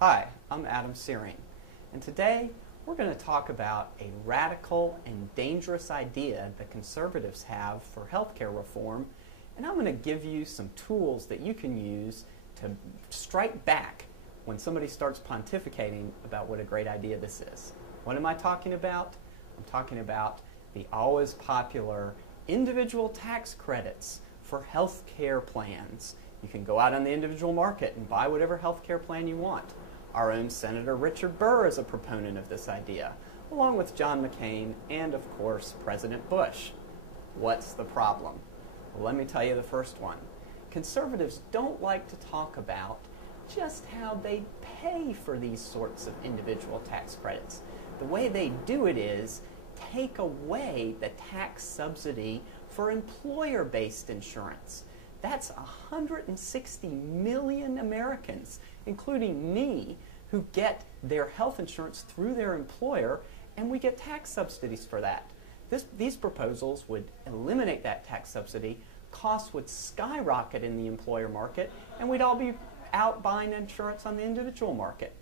Hi, I'm Adam Searing, and today we're going to talk about a radical and dangerous idea that conservatives have for healthcare reform, and I'm going to give you some tools that you can use to strike back when somebody starts pontificating about what a great idea this is. What am I talking about? I'm talking about the always popular individual tax credits for healthcare plans. You can go out on the individual market and buy whatever healthcare plan you want. Our own Senator Richard Burr is a proponent of this idea, along with John McCain and, of course, President Bush. What's the problem? Well, let me tell you the first one. Conservatives don't like to talk about just how they pay for these sorts of individual tax credits. The way they do it is take away the tax subsidy for employer-based insurance. That's 160 million Americans, including me, who get their health insurance through their employer, and we get tax subsidies for that. These proposals would eliminate that tax subsidy, costs would skyrocket in the employer market, and we'd all be out buying insurance on the individual market.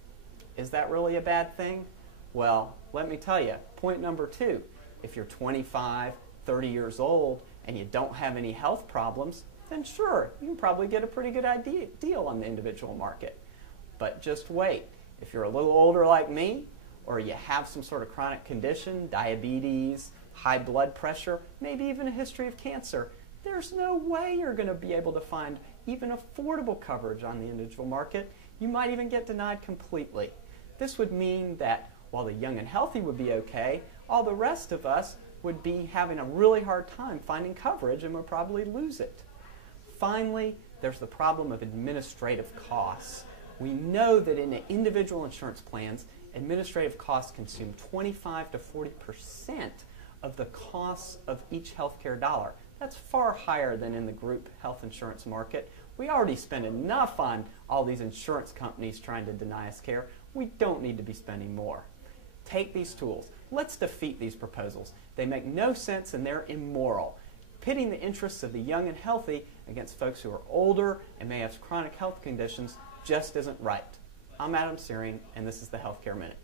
Is that really a bad thing? Well, let me tell you, point number two, if you're 25, 30 years old, and you don't have any health problems, then sure, you can probably get a pretty good deal on the individual market. But just wait. If you're a little older like me, or you have some sort of chronic condition, diabetes, high blood pressure, maybe even a history of cancer, there's no way you're going to be able to find even affordable coverage on the individual market. You might even get denied completely. This would mean that while the young and healthy would be okay, all the rest of us would be having a really hard time finding coverage and would probably lose it. Finally, there's the problem of administrative costs. We know that in individual insurance plans, administrative costs consume 25 to 40% of the costs of each healthcare dollar. That's far higher than in the group health insurance market. We already spend enough on all these insurance companies trying to deny us care. We don't need to be spending more. Take these tools. Let's defeat these proposals. They make no sense and they're immoral. Pitting the interests of the young and healthy against folks who are older and may have chronic health conditions just isn't right. I'm Adam Searing, and this is the Healthcare Minute.